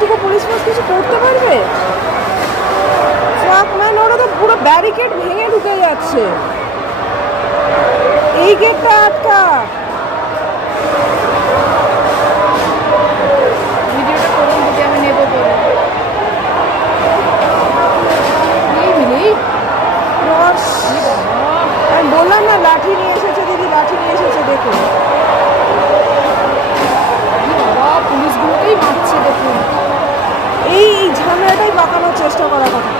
এইটুকু police force কিছু করতে পারবে? ম্যান ওরা তো পুরো ব্যারিকেড ভেঙে ঢুকে যাচ্ছে। এই গেটটা আটকা। বললাম না লাঠি নিয়ে এসেছে দিদি লাঠি নিয়ে এসেছে দেখুন। পুলিশগুলোকেই মারছে দেখুন। 人柄が高い。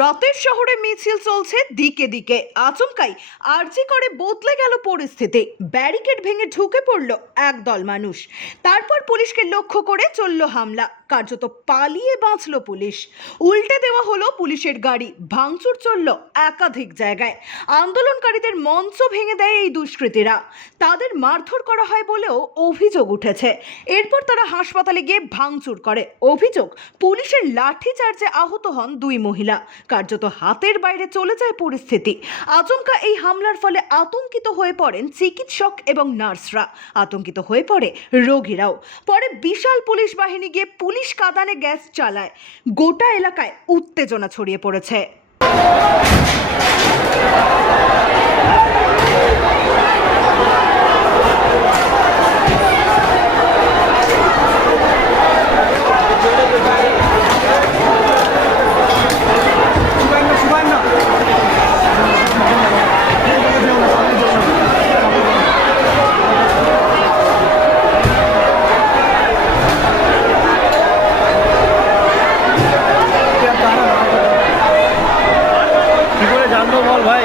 রাতের শহরে মিছিল চলছে দিকে দিকে। আচমকাই আরজি করে বদলে গেল পরিস্থিতি। ব্যারিকেড ভেঙে ঢুকে পড়ল একদল মানুষ। তারপর পুলিশকে লক্ষ্য করে চলল হামলা। কার্যত পালিয়ে বাঁচল পুলিশ। উল্টে দেওয়া হলো পুলিশের গাড়ি, ভাঙচুর চলল একাধিক জায়গায়। আন্দোলনকারীদের মঞ্চ ভেঙে দেয় এই দুষ্কৃতীরা। তাদের মারধর করা হয় বলেও অভিযোগ উঠেছে। এরপর তারা হাসপাতালে গিয়ে ভাঙচুর করে। অভিযোগ, পুলিশের লাঠিচার্জে আহত হন দুই মহিলা। কার্যত হাতের বাইরে চলে যায় পরিস্থিতি। আচমকা এই হামলার ফলে আতঙ্কিত হয়ে পড়েন চিকিৎসক এবং নার্সরা। আতঙ্কিত হয়ে পড়ে রোগীরাও। পরে বিশাল পুলিশ বাহিনী গিয়ে পুলিশ কাঁদানে গ্যাস চালায়। গোটা এলাকায় উত্তেজনা ছড়িয়ে পড়েছে। বল ভাই।